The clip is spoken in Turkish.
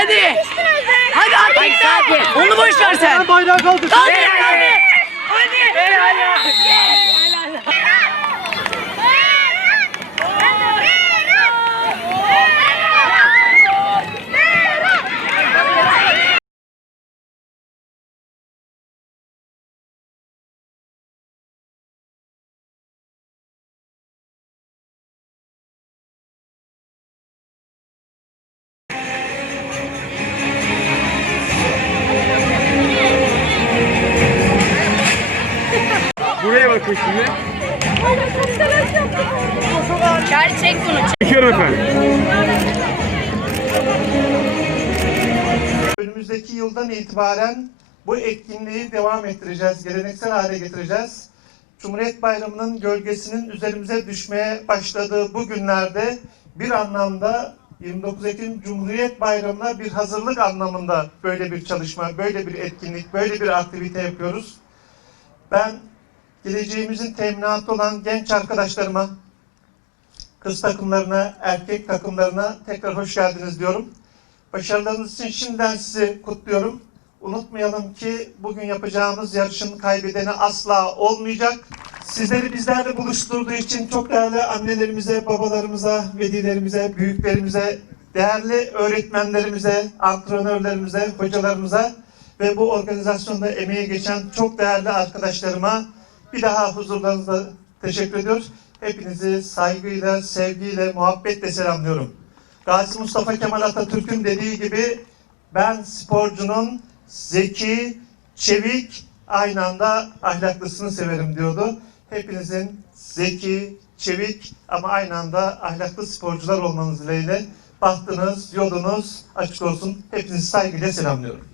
Hadi. Hadi hadi. sakin. Onu boş ver sen. Bayrağı kaldır. Hadi. Buraya bakın şimdi. Charlie çek bunu. Çekiyorum efendim. Önümüzdeki yıldan itibaren bu etkinliği devam ettireceğiz, geleneksel hale getireceğiz. Cumhuriyet Bayramı'nın gölgesinin üzerimize düşmeye başladığı bu günlerde bir anlamda 29 Ekim Cumhuriyet Bayramı'na bir hazırlık anlamında böyle bir çalışma, böyle bir etkinlik, böyle bir aktivite yapıyoruz. Ben geleceğimizin teminatı olan genç arkadaşlarıma, kız takımlarına, erkek takımlarına tekrar hoş geldiniz diyorum. Başarılarınız için şimdiden sizi kutluyorum. Unutmayalım ki bugün yapacağımız yarışın kaybedeni asla olmayacak. Sizleri bizlerle buluşturduğu için çok değerli annelerimize, babalarımıza, velilerimize, büyüklerimize, değerli öğretmenlerimize, antrenörlerimize, hocalarımıza ve bu organizasyonda emeği geçen çok değerli arkadaşlarıma bir daha huzurlarınızda teşekkür ediyoruz. Hepinizi saygıyla, sevgiyle, muhabbetle selamlıyorum. Gazi Mustafa Kemal Atatürk'ün dediği gibi ben sporcunun zeki, çevik, aynı anda ahlaklısını severim diyordu. Hepinizin zeki, çevik ama aynı anda ahlaklı sporcular olmanız dileğiyle bahtınız, yolunuz açık olsun. Hepinizi saygıyla selamlıyorum.